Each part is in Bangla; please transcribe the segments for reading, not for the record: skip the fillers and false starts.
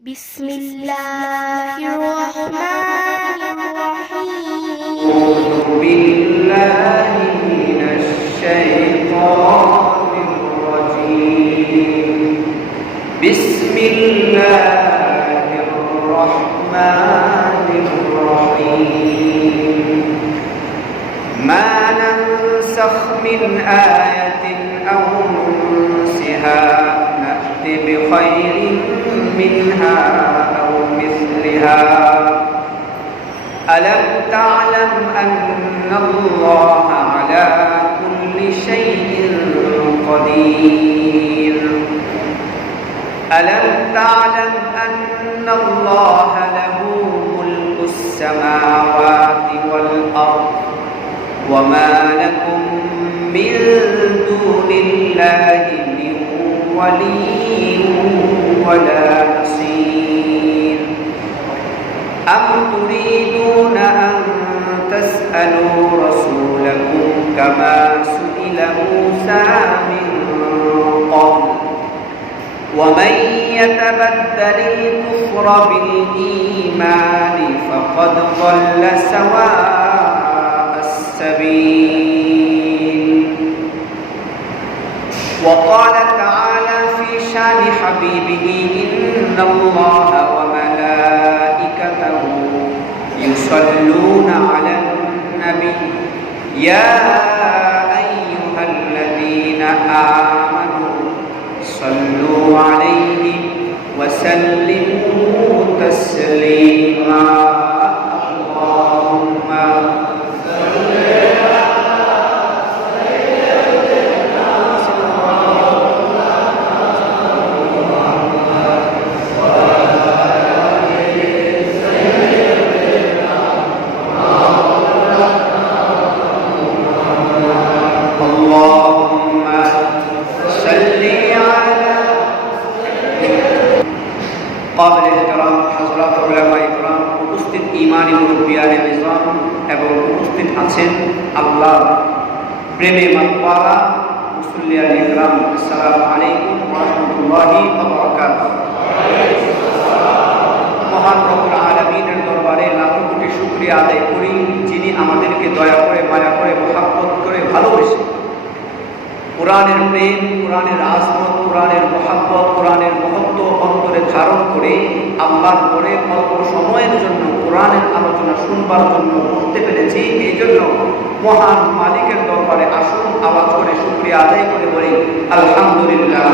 بسم الله الرحمن الرحيم أعوذ بالله من الشيطان الرجيم بسم الله الرحمن الرحيم ما ننسخ من آية أو ننسها نأت بخير منها أو مثلها ألم تعلم أن الله على كل شيء قدير ألم تعلم أن الله له ملك السماوات والأرض وما لكم من دون الله من ولي ولا نصير أم تريدون أن تسألوا رسولكم كما سئل موسى من قبل ومن يتبدل الكفر بالإيمان فقد ضل سواء السبيل وقال تعالى في شان حبيبه إن الله وملائكته يصلون على النبي يا أيها الذين آمنوا صلوا عليه وسلموا تسليما اللهم قابل احترام حضرات উলামায়ে ইকরাম উপস্থিত ঈমানী মুরব্বিয়ানে নিজাম এবং উপস্থিত আছেন আল্লাহর প্রেমে মাতওয়ালা মুসল্লিয়ানে ইকরাম আসসালামু আলাইকুম ওয়া রাহমাতুল্লাহি ওয়া বারাকাতুহু মহান রব্বুল আলামিনের দরবারে লাখো কোটি শুকরিয়া আদায় করি যিনি আমাদেরকে দয়া করে মায়া করে মহব্বত করে ভালোবেসে কোরআনের প্রেম কোরআনের আজমত কোরআনের মহব্বত কোরআনের মহত্ব অন্তরে ধারণ করে আল্লাহর পরে অল্প সময়ের জন্য কোরআনের আলোচনা শুনবার জন্য করতে পেরেছি এই জন্য মহান মালিকের দরবারে আসুন আওয়াজ করে শুকরিয়া আদায় করে বলি আলহামদুলিল্লাহ।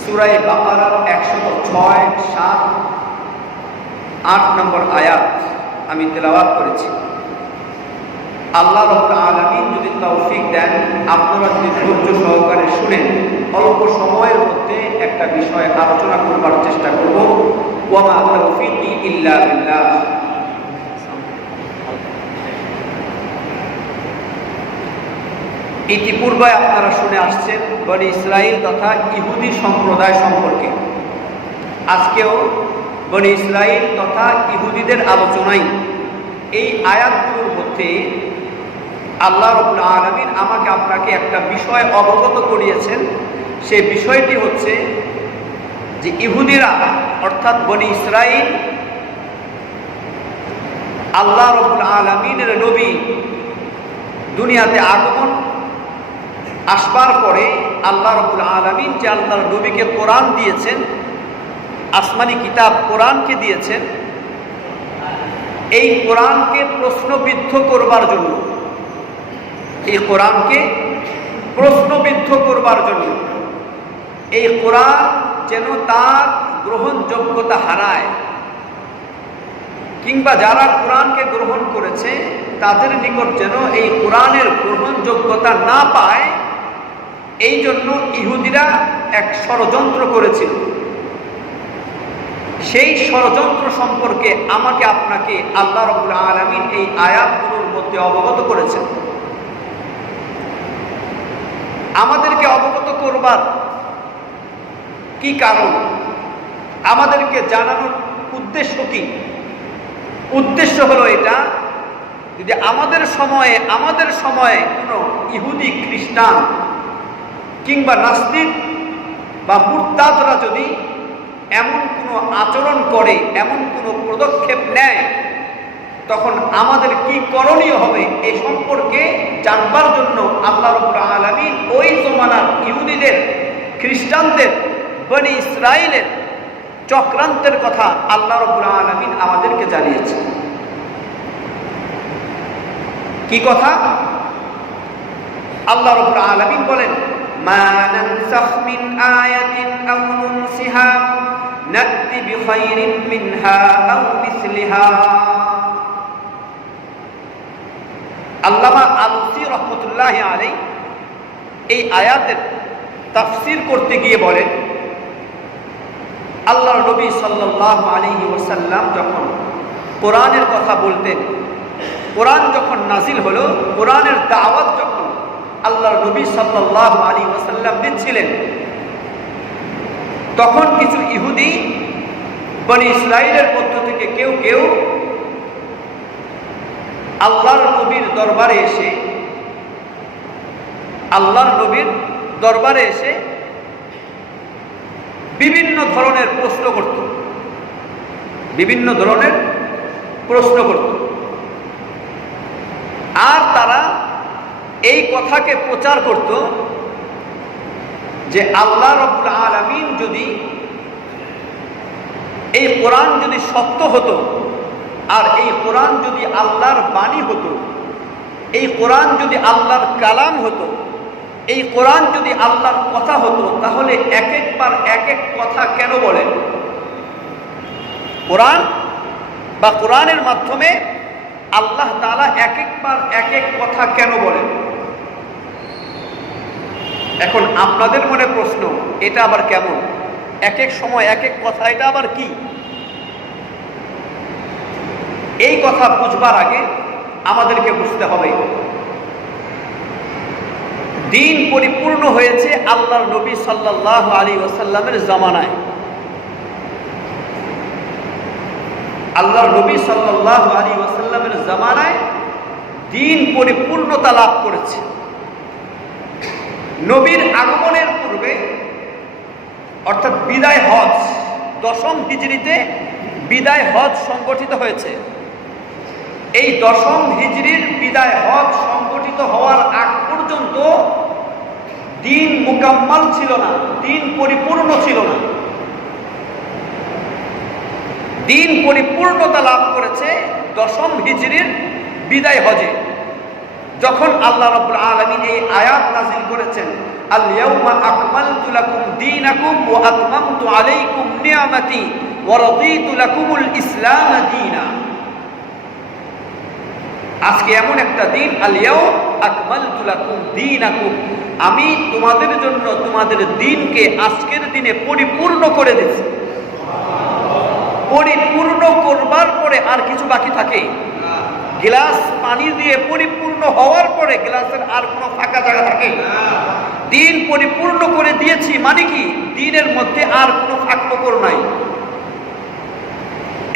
সূরা বাকারার 106, 7, 8 নম্বর আয়াত আমি তেলাওয়াত করেছি। আল্লাহ রাব্বুল আলামিন যদি তৌফিক দেন আপনারা যদি ধৈর্য সহকারে শুনেন অল্প সময়ের মধ্যে একটা বিষয় আলোচনা করবার চেষ্টা করব। ওয়া মা তাওফীকি ইল্লা বিল্লাহ। ইতিপূর্বে আপনারা শুনে আসছেন বনি ইসরাইল তথা ইহুদি সম্প্রদায় সম্পর্কে। আজকেও বনি ইসরাইল তথা ইহুদিদের আলোচনায় এই আয়াতগুলোর মধ্যে আল্লাহ রাব্বুল আলামিন আমাকে আপনাকে একটা বিষয় অবগত করিয়েছেন। সেই বিষয়টি হচ্ছে যে ইহুদিরা অর্থাৎ বনি ইসরাইল আল্লাহ রাব্বুল আলামিনের নবী দুনিয়াতে আগমন আসবার পরে আল্লাহ রাব্বুল আলামিন যে আল্লাহর নবীকে কোরআন দিয়েছেন, আসমানি কিতাব কোরআনকে দিয়েছেন, এই কোরআনকে প্রশ্নবিদ্ধ করবার জন্য এই কোরআনকে প্রশ্নবিদ্ধ করবার জন্য এই কোরআন যেন তার গ্রহণযোগ্যতা হারায় কিংবা যারা কোরআনকে গ্রহণ করেছে তাদের নিকট যেন এই কোরআনের গ্রহণযোগ্যতা না পায়, এই জন্য ইহুদিরা এক ষড়যন্ত্র করেছিল। সেই ষড়যন্ত্র সম্পর্কে আমাকে আপনাকে আল্লাহ রাব্বুল আলামিন এই আয়াতগুলোর মধ্যে অবগত করেছেন। আমাদেরকে অবগত করবার কি কারণ, আমাদেরকে জানানোর উদ্দেশ্য কি? উদ্দেশ্য হলো এটা, যদি আমাদের সময়ে কোনো ইহুদি খ্রিস্টান কিংবা নাস্তিক বা মুরতাদরা যদি এমন কোনো আচরণ করে, এমন কোনো পদক্ষেপ নেয়, তখন আমাদের কি করণীয় হবে এই সম্পর্কে জানবার জন্য আল্লাহ রাব্বুল আলামিন ওই জমানার ইহুদিদের, খ্রিস্টানদের, বনি ইসরাইলের চক্রান্তের কথা আল্লাহ রাব্বুল আলামিন আমাদেরকে জানিয়েছেন। কি কথা? আল্লাহ রাব্বুল আলামিন বলেন, মা নানসাখ মিন আয়াতিন আও নুনসিহা নাতি বিখাইরিন মিনহা আও মিসলিহা। আল্লামা আলুসি রহমতুল্লাহি আলাইহি এই আয়াতের তাফসীর করতে গিয়ে বলেন, আল্লাহর নবী সাল্লাল্লাহু আলাইহি ওয়াসাল্লাম যখন কোরআনের কথা বলতেন, কোরআন যখন নাজিল হলো, কোরআনের দাওয়াত যখন আল্লাহর নবী সাল্লাল্লাহু আলাইহি ওয়াসাল্লাম দিচ্ছিলেন, তখন কিছু ইহুদি বনি ইসরাইলের মধ্য থেকে কেউ কেউ আল্লাহর নবীর দরবারে এসে বিভিন্ন ধরনের প্রশ্ন করত, আর তারা এই কথাকে প্রচার করত যে আল্লাহ রাব্বুল আলামিন যদি, এই কোরআন যদি সত্য হতো, আর এই কোরআন যদি আল্লাহর বাণী হতো, এই কোরআন যদি আল্লাহর কালাম হতো, এই কোরআন যদি আল্লাহর কথা হতো, তাহলে এক একবার এক এক কথা কেন বলেন? কোরআন বা কোরআনের মাধ্যমে আল্লাহ তাআলা এক একবার এক এক কথা কেন বলেন? এখন আপনাদের মনে প্রশ্ন, এটা আবার কেমন? এক এক সময় এক এক কথা, এটা আবার কি? এই কথা বুঝবার আগে আমাদেরকে বুঝতে হবে, দিন পরিপূর্ণ হয়েছে আল্লাহর নবী সাল্লাল্লাহু আলাইহি ওয়াসাল্লামের জামানায়। আল্লাহর নবী সাল্লাল্লাহু আলাইহি ওয়াসাল্লামের জামানায় দিন পরিপূর্ণতা লাভ করেছে। নবীর আগমনের পূর্বে, অর্থাৎ বিদায় হজ, 10ম হিজরিতে বিদায় হজ সংগঠিত হয়েছে। এই 10ম হিজরির বিদায় হজ সংগঠিত হওয়ার আগ পর্যন্ত দিন মুকাম্মাল ছিল না, দিন পরিপূর্ণ ছিল না। দিন পরিপূর্ণতা লাভ করেছে 10ম হিজরির বিদায় হজে, যখন আল্লাহ রাব্বুল আলামিন এই আয়াত নাযিল করেছেন, আল ইয়াউমা আকমালতু লাকুম দীনাকুম ওয়া আতমামতু আলাইকুম নি'মাতি ওয়া রাদিতু লাকুমুল ইসলাম দীনা। আজকে এমন একটা দিন, আল ইয়াউম আকমালতু লাকুম দীনাকুম, আমি তোমাদের জন্য তোমাদের দ্বীনকে আজকের দিনে পরিপূর্ণ করে দিয়েছি। পরিপূর্ণ করবার পরে আর কিছু বাকি থাকে? গ্লাস পানি দিয়ে পরিপূর্ণ হওয়ার পরে গ্লাসের আর কোনো ফাঁকা জায়গা থাকে? দিন পরিপূর্ণ করে দিয়েছি মানে কি? দিনের মধ্যে আর কোনো ফাঁকফোকর নাই,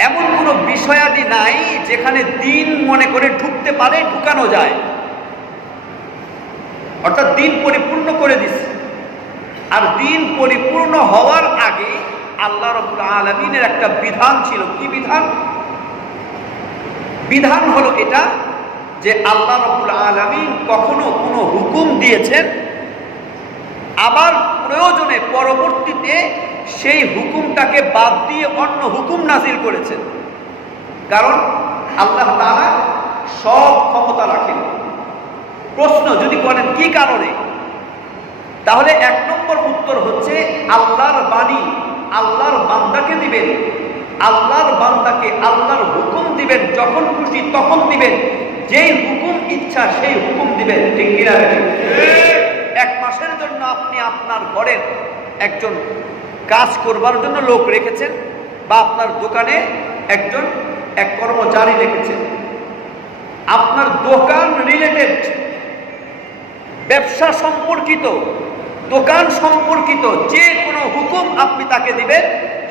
এমন কোনো বিষয়াদি নাই যেখানে দিন মনে করে ঢুকতে পারে, ঢুকানো যায়। অর্থাৎ দিন পরিপূর্ণ করে দিচ্ছে। আর দিন পরিপূর্ণ হওয়ার আগে আল্লাহ রাব্বুল আলামিনের একটা বিধান ছিল। কি বিধান? বিধান হলো এটা যে আল্লাহ রাব্বুল আলামিন কখনো কোনো হুকুম দিয়েছেন, আবার প্রয়োজনে পরবর্তীতে সেই হুকুমটাকে বাদ দিয়ে অন্য হুকুম নাজিল করেছেন। কারণ আল্লাহ তাআলা সব ক্ষমতা রাখেন। প্রশ্ন যদি করেন কি কারণে, তাহলে 1 নম্বর উত্তর হচ্ছে আল্লাহর বাণী আল্লাহর বান্দাকে দিবেন, আল্লাহর বান্দাকে আল্লাহর হুকুম দিবেন, যখন খুশি তখন দিবেন, যেই হুকুম ইচ্ছা সেই হুকুম দিবেন। ঠিক কিনা? 1 মাসের জন্য আপনি আপনার ঘরের একজন কাজ করবার জন্য লোক রেখেছেন, বা আপনার দোকানে এক কর্মচারী রেখেছেন। আপনার দোকান রিলেটেড, ব্যবসা সম্পর্কিত, দোকান সম্পর্কিত যে কোনো হুকুম আপনি তাকে দিবেন,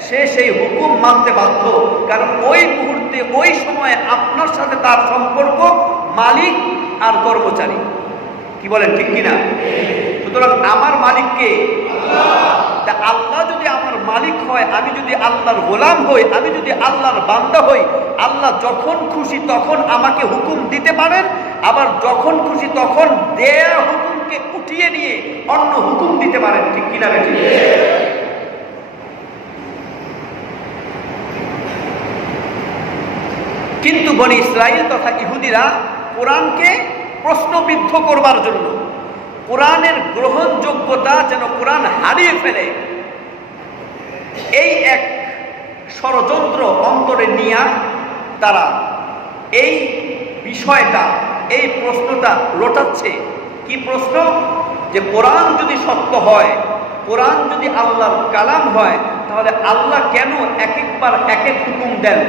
সে সেই হুকুম মানতে বাধ্য। কারণ ওই মুহূর্তে, ওই সময়ে আপনার সাথে তার সম্পর্ক মালিক আর কর্মচারী। কি বলেন, ঠিক কিনা? সুতরাং আমার মালিককে, তা আল্লাহ যদি আমার মালিক হয়, আমি যদি আল্লাহর গোলাম হই, আমি যদি আল্লাহর বান্দা হই, আল্লাহ যখন খুশি তখন আমাকে হুকুম দিতে পারেন, আবার যখন খুশি তখন দেয়া হুকুমকে উঠিয়ে নিয়ে অন্য হুকুম দিতে পারেন, ঠিক কিনা বেঠিক? কিন্তু বনি ইসরাইল তথা ইহুদিরা কোরআনকে প্রশ্নবিদ্ধ করবার জন্য, কোরআনের গ্রহণযোগ্যতা যেন কোরআন হারিয়ে ফেলে, এই এক ষড়যন্ত্র অন্তরে নিয়ে তারা এই বিষয়টা, এই প্রশ্নটা রটাচ্ছে। কি প্রশ্ন? যে কোরআন যদি সত্য হয়, কোরআন যদি আল্লাহর কালাম হয়, তাহলে আল্লাহ কেন এক একবার এক এক হুকুম দেন?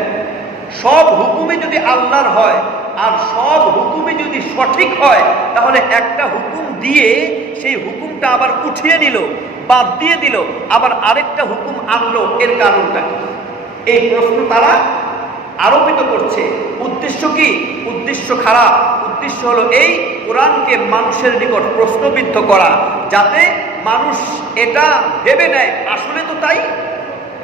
সব হুকুমে যদি আল্লাহর হয় আর সব হুকুমে যদি সঠিক হয়, তাহলে একটা হুকুম দিয়ে সেই হুকুমটা আবার উঠিয়ে নিল, বাদ দিয়ে দিল, আবার আরেকটা হুকুম আনলো, এর কারণটা কি? এই প্রশ্ন তারা আরোপিত করছে। উদ্দেশ্য কি? উদ্দেশ্য খারাপ। উদ্দেশ্য হলো এই কোরআনকে মানুষের নিকট প্রশ্নবিদ্ধ করা, যাতে মানুষ এটা ভেবে নেয় আসলে তো তাই।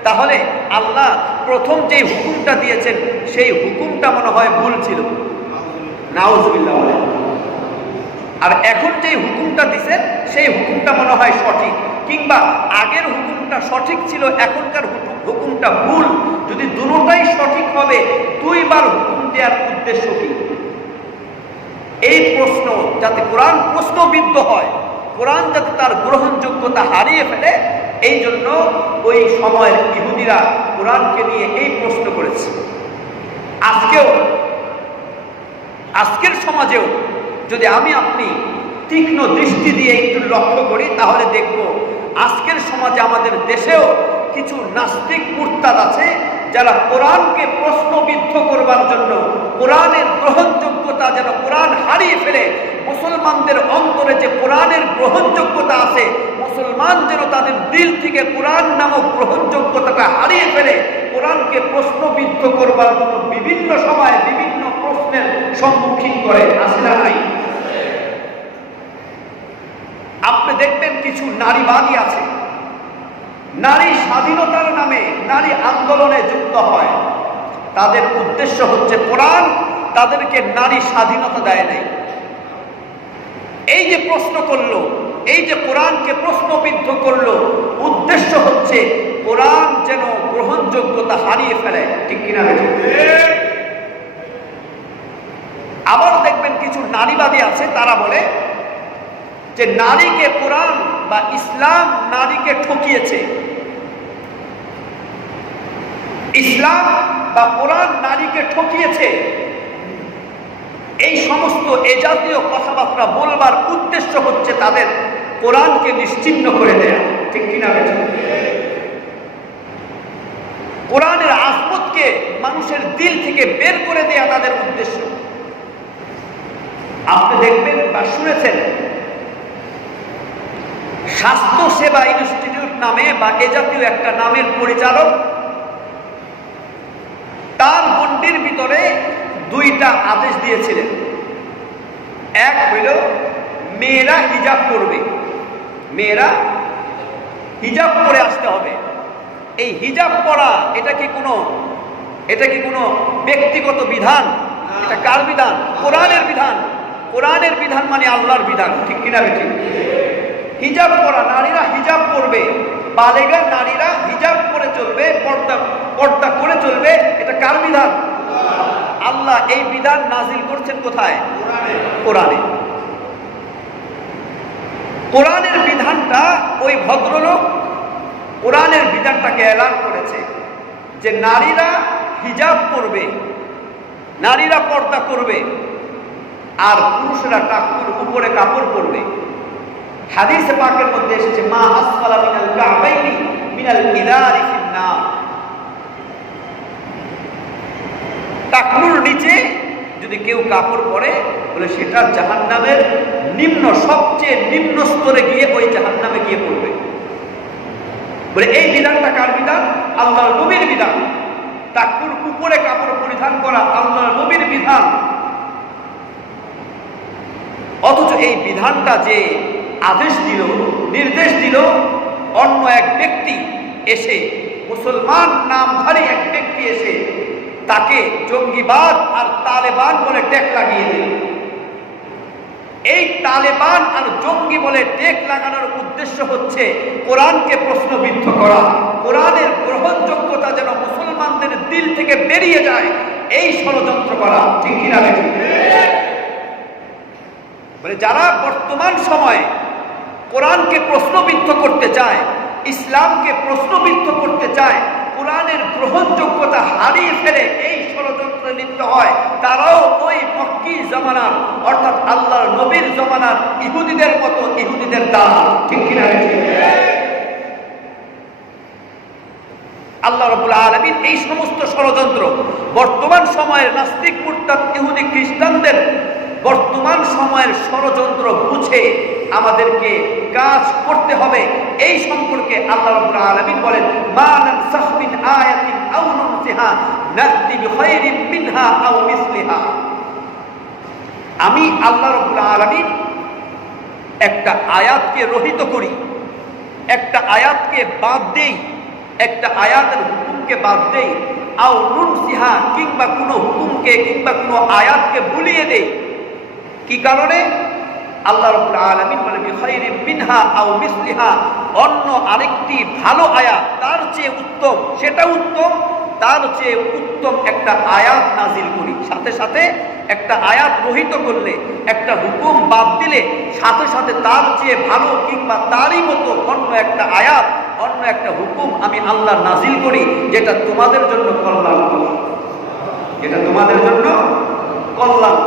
তাহলে আল্লাহ প্রথম যে হুকুমটা দিয়েছেন সেই হুকুমটা মনে হয় ভুল ছিল, নাউজুবিল্লাহ বলেন। আর এখন যে হুকুমটা দিয়েছেন সেই হুকুমটা মনে হয় সঠিক, কিংবা আগের হুকুমটা সঠিক ছিল, এখনকার হুকুমটা ভুল। যদি দুটোটাই সঠিক হবে, দুইবার হুকুম দেওয়ার উদ্দেশ্য কি? এই প্রশ্ন যাতে কোরআন প্রশ্নবিদ্ধ হয়, কোরআন যাতে তার গ্রহণযোগ্যতা হারিয়ে ফেলে, এই জন্য ওই সময়ের ইহুদিরা কোরআনকে নিয়ে এই প্রশ্ন করেছে। আজকের সমাজেও যদি আমি আপনি তীক্ষ্ণ দৃষ্টি দিয়ে একটু লক্ষ্য করি, তাহলে দেখব আজকের সমাজে আমাদের দেশেও কিছু নাস্তিক মুরতাদ আছে, যারা কোরআনকে প্রশ্নবিদ্ধ করবার জন্য, কোরআনের গ্রহণযোগ্যতা যেন কোরআন হারিয়ে ফেলে, মুসলমানদের অন্তরে যে কোরআনের গ্রহণযোগ্যতা আছে, মুসলমান যেন তাদের দিল থেকে কোরআন নামক গ্রহণযোগ্যতাটা হারিয়ে ফেলে, কোরআনকে প্রশ্নবিদ্ধ করবার জন্য বিভিন্ন সময় বিভিন্ন প্রশ্নের সম্মুখীন করে। আছে না নাই? আপনি দেখবেন কিছু নারীবাদী আছে, নারী স্বাধীনতার নামে নারী আন্দোলনে যুক্ত হয়। তাদের উদ্দেশ্য হচ্ছে কোরআন তাদেরকে নারী স্বাধীনতা দেয় নাই। এই যে প্রশ্ন করলো, এই যে কোরআনকে প্রশ্নবিদ্ধ করলো, উদ্দেশ্য হচ্ছে কোরআন যেন গ্রহণযোগ্যতা হারিয়ে ফেলে, ঠিক কিনা? আবার দেখবেন কিছু নারীবাদী আছে, তারা বলে যে নারীকে কোরআন বা ইসলাম নারীকে ঠকিয়েছে, ইসলাম বা কোরআন নারীকে ঠকিয়েছে। এই সমস্ত এ জাতীয় কথাবার্তা বলবার উদ্দেশ্য হচ্ছে তাদের কোরআনকে নিশ্চিহ্ন করে দেয়া, ঠিক কিনা? কোরআনের আজমতকে মানুষের দিল থেকে বের করে দেয়া তাদের উদ্দেশ্য। আপনি দেখবেন বা শুনেছেন, স্বাস্থ্য সেবা ইনস্টিটিউট নামে বা এ জাতীয় একটা নামের পরিচালক, তার গণ্ডির ভিতরে দুইটা আদেশ দিয়েছিলেন। এক হইল মেয়েরা হিজাব করবে, মেয়েরা হিজাব পরে আসতে হবে। এই হিজাব পরা এটা কি কোনো ব্যক্তিগত বিধান? এটা কার বিধান? কোরআনের বিধান। কোরআনের বিধান মানে আল্লাহর বিধান, ঠিক কিনা? ঠিক। হিজাব পরা, নারীরা হিজাব করবে, বালেগা নারীরা হিজাব করে চলবে, পর্দা করে চলবে। এটা কার বিধান? আল্লাহ এই বিধান নাজিল করছেন কোথায়? কোরআনে। কোরআনের বিধানটা ওই ভদ্রলোক কোরআনের বিধানটাকে এলান করেছে যে নারীরা হিজাব করবে, নারীরা পর্দা করবে, আর পুরুষরা টাকুর উপরে কাপড় পরবে। হাদিসে পাকের মধ্যে এসেছে মা আসফালা মিনাল কাবাইনি মিনাল ইদারি ফিন্নার, টাকুর নিচে যদি কেউ কাপড় পরে বলে সেটা জাহান্নামের নিম্ন, সবচেয়ে নিম্ন স্তরে গিয়ে ওই জাহান্নামে গিয়ে পড়বে। বলে এই বিধানটা কার বিধান? আল্লাহর নবীর বিধান। টাকুর উপরে কাপড় পরিধান করা আল্লাহর নবীর বিধান। অথচ এই বিধানটা যে আদেশ দিল, নির্দেশ দিল, অন্য এক ব্যক্তি এসে, মুসলমান নামধারী এক ব্যক্তি এসে তাকে জঙ্গিবাদ আর তালেবান বলে ট্যাগ লাগিয়ে দিল। এই তালেবান আর জঙ্গি বলে ট্যাগ লাগানোর উদ্দেশ্য হচ্ছে কোরআনকে প্রশ্নবিদ্ধ করা, কোরআনের গ্রহণযোগ্যতা যেন মুসলমানদের দিল থেকে বেরিয়ে যায়, এই ষড়যন্ত্র করা। ঠিক কিনা? মানে যারা বর্তমান সময়ে কোরআনকে প্রশ্নবিদ্ধ করতে চায়, ইসলামকে প্রশ্নবিদ্ধ করতে চায়, কোরআনের গ্রহণযোগ্যতা হারিয়ে ফেলে এই ষড়যন্ত্রে লিপ্ত হয়, তারাও ওই মক্কি জমানার অর্থাৎ আল্লাহর নবীর জমানার ইহুদিদের মতো ইহুদিদের দালাল। ঠিক কিনা? আল্লাহ রাব্বুল আলামিন এই সমস্ত ষড়যন্ত্র বর্তমান সময়ের নাস্তিক মুরতাদ ইহুদি খ্রিস্টানদের বর্তমান সময়ের ষড়যন্ত্র বুঝে আমাদেরকে কাজ করতে হবে, এই সম্পর্কে আল্লাহ রাব্বুল আলামিন বলেন, মা নানসাখ মিন আয়াতিন আও নুনসিহা নাতি বিখাইরিন মিনহা আও মিসলিহা। আমি আল্লাহ রাব্বুল আলামিন একটা আয়াতকে রহিত করি, একটা আয়াতকে বাদ দেই, একটা আয়াতের হুকুমকে বাদ দেই, আও নুনসিহা কিংবা কোনো হুকুমকে কিংবা কোনো আয়াতকে ভুলিয়ে দেই। কি কারণে? আল্লাহ রাব্বুল আলামিন বলেন বিখাইরিন মিনহা আও মিসলিহা, অন্য আরেকটি ভালো আয়াত তার চেয়ে উত্তম, সেটা উত্তম, তার চেয়ে উত্তম একটা আয়াত নাজিল করি। সাথে সাথে একটা আয়াত রহিত করলে, একটা হুকুম বাদ দিলে সাথে সাথে তার চেয়ে ভালো কিংবা তারই মতো অন্য একটা আয়াত, অন্য একটা হুকুম আমি আল্লাহ নাজিল করি, যেটা তোমাদের জন্য কল্যাণ, যেটা তোমাদের জন্য কল্যাণ।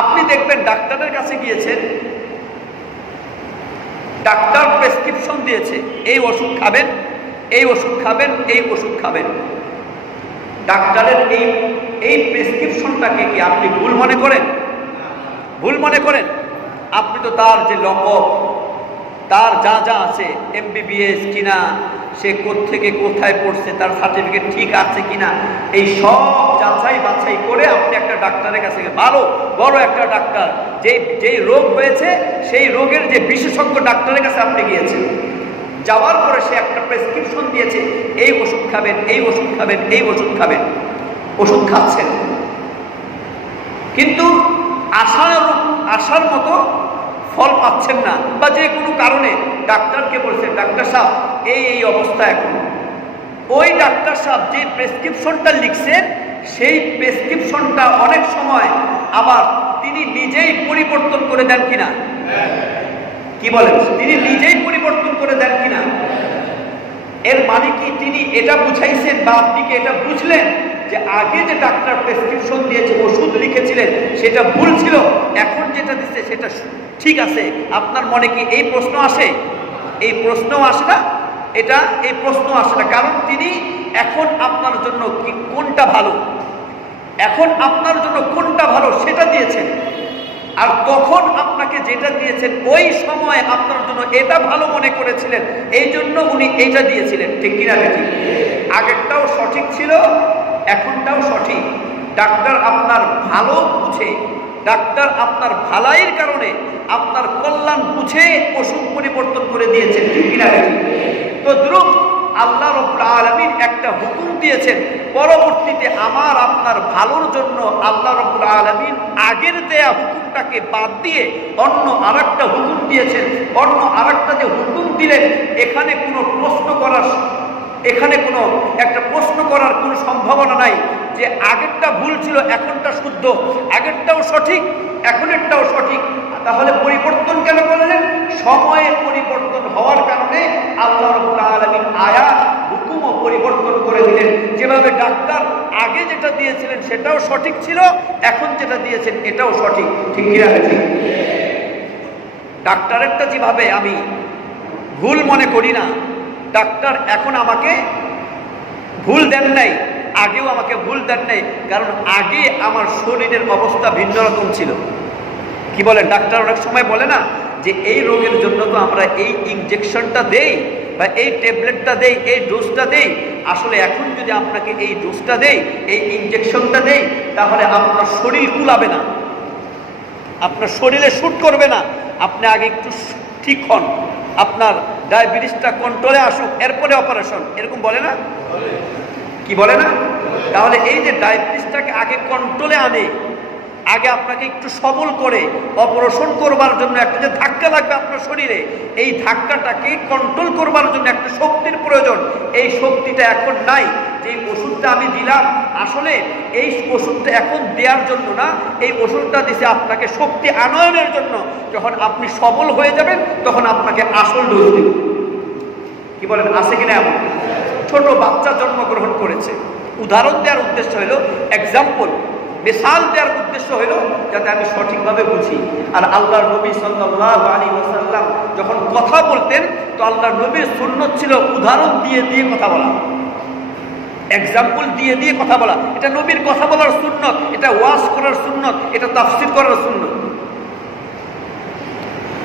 আপনি দেখবেন ডাক্তারের কাছে গিয়েছেন, ডাক্তার প্রেসক্রিপশন দিয়েছে, এই ওষুধ খাবেন, এই ওষুধ খাবেন, এই ওষুধ খাবেন। ডাক্তারের এই প্রেসক্রিপশনটাকে কি আপনি ভুল মনে করেন? ভুল মনে করেন? আপনি তো তার যে লকব, তার যা যা আছে, MBBS কিনা, সে কোত্থেকে কোথায় পড়ছে, তার সার্টিফিকেট ঠিক আছে কিনা, এই সব যাচাই বাছাই করে আপনি একটা ডাক্তারের কাছে, ভালো বড় একটা ডাক্তার, যেই রোগ হয়েছে সেই রোগের যে বিশেষজ্ঞ ডাক্তারের কাছে আপনি গিয়েছেন, যাওয়ার পরে সে একটা প্রেসক্রিপশন দিয়েছে, এই ওষুধ খাবেন, এই ওষুধ খাবেন, এই ওষুধ খাবেন, ওষুধ খাচ্ছেন, কিন্তু আশার মতো ফল পাচ্ছেন না, বা যে কোনো কারণে ডাক্তারকে বলছেন, ডাক্তার সাহেব এই অবস্থা এখন। ওই ডাক্তার সাহেব যে প্রেসক্রিপশনটা লিখছেন, সেই প্রেসক্রিপশনটা অনেক সময় আবার তিনি নিজেই পরিবর্তন করে দেন কিনা? কি বলেন? তিনি নিজেই পরিবর্তন করে দেন কিনা? এর মানে কি তিনি এটা বুঝাইছেন বা আপনি কি এটা বুঝলেন যে আগে যে ডাক্তার প্রেসক্রিপশন দিয়েছে, ওষুধ লিখেছিলেন, সেটা ভুল ছিল, এখন যেটা দিচ্ছে সেটা ঠিক আছে? আপনার মনে কি এই প্রশ্ন আসে? এই প্রশ্ন আসে না, এই প্রশ্ন আসে না, কারণ তিনি এখন আপনার জন্য কি কোনটা ভালো, এখন আপনার জন্য কোনটা ভালো সেটা দিয়েছেন, আর তখন আপনাকে যেটা দিয়েছেন ওই সময় আপনার জন্য এটা ভালো মনে করেছিলেন, এই জন্য উনি এইটা দিয়েছিলেন। ঠিক কিনা? ঠিক। আগেরটাও সঠিক ছিল, এখনটাও সঠিক। ডাক্তার আপনার ভালো বুঝে, ডাক্তার আপনার ভালাইয়ের কারণে, আপনার কল্যাণ বুঝে ওষুধ পরিবর্তন করে দিয়েছেন। ঠিক কিনা? তো দ্রুপ আল্লাহ রাব্বুল আলামিন একটা হুকুম দিয়েছেন, পরবর্তীতে আমার আপনার ভালোর জন্য আল্লাহ রাব্বুল আলামিন আগের দেয়া হুকুমটাকে বাদ দিয়ে অন্য আরেকটা হুকুম দিয়েছেন। অন্য আরেকটা যে হুকুম দিলেন, এখানে কোনো প্রশ্ন করার কোনো সম্ভাবনা নাই যে আগেরটা ভুল ছিল, এখনটা শুদ্ধ, আগেরটাও সঠিক, এখনেরটাও সঠিক। তাহলে পরিবর্তন কেন করলেন? সময়ের পরিবর্তন হওয়ার কারণে আল্লাহ রাব্বুল আলামিন আয়াত হুকুমও পরিবর্তন করে দিলেন। যেভাবে ডাক্তার আগে যেটা দিয়েছিলেন সেটাও সঠিক ছিল, এখন যেটা দিয়েছেন এটাও সঠিক। ঠিক কি না? ঠিক। ডাক্তারেরটা যেভাবে আমি ভুল মনে করি না, ডাক্তার এখন আমাকে ভুল দেন নাই, আগেও আমাকে ভুল দেন নাই, কারণ আগে আমার শরীরের অবস্থা ভিন্ন রকম ছিল। কি বলেন? ডাক্তার অনেক সময় বলে না যে এই রোগের জন্য তো আমরা এই ইনজেকশনটা দেই বা এই ট্যাবলেটটা দেই, এই ডোজটা দেই। আসলে এখন যদি আপনাকে এই ডোজটা দেই, এই ইনজেকশনটা দেই, তাহলে আপনার শরীর কুলাবে না। আপনার শরীরে শ্যুট করবে না, আপনি আগে একটু ঠিক হন, আপনার ডায়াবেটিসটা কন্ট্রোলে আসুক, এরপরে অপারেশন, এরকম বলে না? কি বলে না? তাহলে এই যে ডায়াবেটিসটাকে আগে কন্ট্রোলে আনে, আগে আপনাকে একটু সবল করে অপারেশন করবার জন্য একটা যে ধাক্কা লাগবে আপনার শরীরে, এই ধাক্কাটাকে কন্ট্রোল করবার জন্য একটা শক্তির প্রয়োজন। এই শক্তিটা এখন নাই। যে ওষুধটা আমি দিলাম, আসলে এই ওষুধটা এখন দেওয়ার জন্য না, এই ওষুধটা দিছে আপনাকে শক্তি আনয়নের জন্য। যখন আপনি সবল হয়ে যাবেন তখন আপনাকে আসল ডোজ দিবে। কি বলেন, আছে কিনা এমন? ছোট বাচ্চা জন্মগ্রহণ করেছে, উদাহরণ দেওয়ার উদ্দেশ্য হলো, এক্সাম্পল, মিসাল দেওয়ার উদ্দেশ্য হলো যাতে আমি সঠিকভাবে বুঝি। আর আল্লাহর নবী সাল্লাল্লাহু আলাইহি ওয়াসাল্লাম যখন কথা বলতেন, তো আল্লাহর নবীর সুন্নত ছিল উদাহরণ দিয়ে দিয়ে কথা বলা, এক্সাম্পল দিয়ে দিয়ে কথা বলা। এটা নবীর কথা বলার সুন্নত, এটা ওয়াজ করার সুন্নত, এটা তাফসীর করার সুন্নত।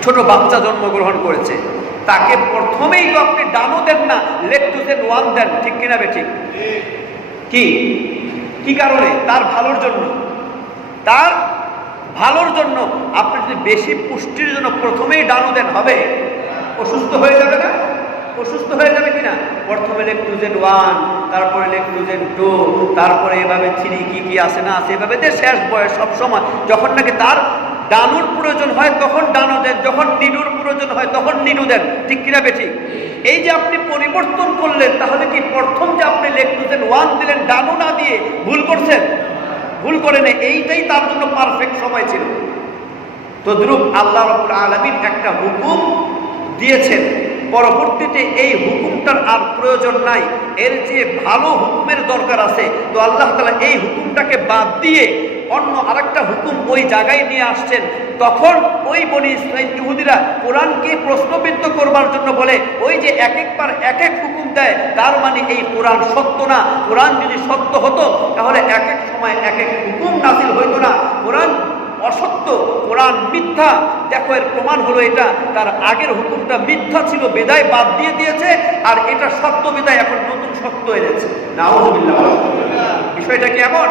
ছোট বাচ্চা জন্মগ্রহণ করেছে, তাকে প্রথমেই তো আপনি ডানো দেন না, লেকটুজেন 1 দেন, ঠিক কিনা বেঠিক? কি কি কারণে? তার ভালোর জন্য, তার ভালোর জন্য। আপনি যদি বেশি পুষ্টির জন্য প্রথমেই ডানো দেন, হবে? অসুস্থ হয়ে যাবে না? অসুস্থ হয়ে যাবে কিনা? প্রথমে লেকটুজেন 1, তারপরে লেকটুজেন 2, তারপরে এভাবে 3, কি কি আছে না আছে, এভাবে যে শেষ বয়স সবসময় যখন নাকি তার ডানুর প্রয়োজন হয় তখন ডানো দেন, যখন নিডুর প্রয়োজন হয় তখন নিডু দেন, ঠিক কিনা বেঠিক? এই যে আপনি পরিবর্তন করলেন, তাহলে কি প্রথম যে আপনি লেকটুজেন 1 দিলেন ডানো না দিয়ে, ভুল করছেন? ভুল করেন। এইটাই তার জন্য পারফেক্ট সময় ছিল। তদ্রূপ আল্লাহ রাব্বুল আলামিন একটা হুকুম দিয়েছেন, পরবর্তীতে এই হুকুমটার আর প্রয়োজন নাই, এর যে ভালো হুকুমের দরকার আছে, তো আল্লাহ তাআলা এই হুকুমটাকে বাদ দিয়ে অন্য আরেকটা হুকুম ওই জায়গায় নিয়ে আসছেন। তখন ওই বনি ইসরাইল ইহুদিরা কোরআনকে প্রশ্নবিদ্ধ করবার জন্য বলে, ওই যে এক একবার এক এক হুকুম দেয়, তার মানে এই কোরআন সত্য না। কোরআন যদি সত্য হতো তাহলে এক এক সময় এক এক হুকুম নাযিল হইতো না। কোরআন অসত্য, কোরআন মিথ্যা। দেখো এর প্রমাণ হলো এটা, তার আগের হুকুমটা মিথ্যা ছিল বেদায় বাদ দিয়ে দিয়েছে, আর এটা সত্য বেদায় এখন নতুন সত্য এনেছে। নাউযুবিল্লাহ। বিষয়টা কি এমন?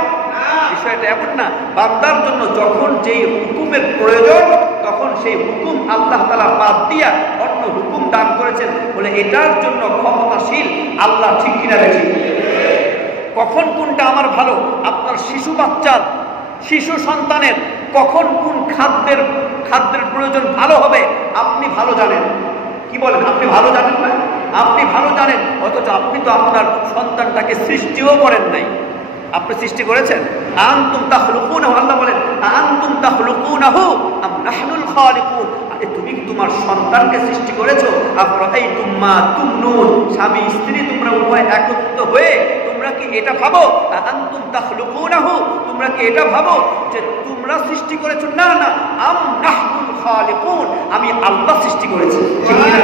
বিষয়টা এমন না। বান্দার জন্য যখন যেই হুকুমের প্রয়োজন, তখন সেই হুকুম আল্লাহ তাআলা বাদ দিয়া অন্য হুকুম দান করেছেন, বলে এটার জন্য ক্ষমতাশীল আল্লাহ, ঠিক কিনা বেঠিক? কখন কোনটা আমার ভালো, আপনার শিশু বাচ্চার, শিশু সন্তানের কখন কোন খাদ্যের প্রয়োজন ভালো হবে আপনি ভালো জানেন। কি বলেন, আপনি ভালো জানেন না? আপনি ভালো জানেন, অথচ আপনি তো আপনার সন্তানটাকে সৃষ্টিও করেন নাই। আপনি সৃষ্টি করেছেন? আনতুম তাখলুকুনাহু, আল্লাহ বলেন আনতুম তাখলুকুনাহু আম নাহনুল খালিকুন। আরে তুমি কি তোমার সন্তানকে সৃষ্টি করেছো? আফরাআইতুম মা তুমনুন, স্বামী স্ত্রী তোমরা উভয় একত্রিত হয়ে তোমরা কি এটা ভাবো? আনতুম তাখলুকুনাহু, তোমরা কি এটা ভাবো যে তোমরা সৃষ্টি করেছো? না না, আম নাহনুল খালিকুন, আমি আল্লাহ সৃষ্টি করেছি, ঠিক কি না?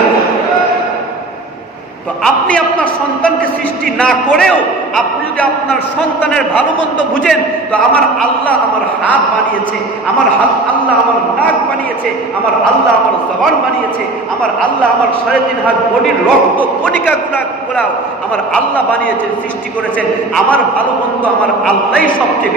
তো আপনি আপনার সন্তানকে সৃষ্টি না করেও আপনি যদি আপনার সন্তানের ভালো মন্দ বুঝেন, তো আমার আল্লাহ আমার হাত বানিয়েছে, আমার আল্লাহ আমার নাক বানিয়েছে, আমার আল্লাহ আমার জবান বানিয়েছে, আমার আল্লাহ আমার 3.5 হাত বডির রক্ত কণিকা গুলাও আমার আল্লাহ বানিয়েছেন, সৃষ্টি করেছেন। আমার ভালো মন্দ আমার আল্লাহই সবচেয়ে বেশি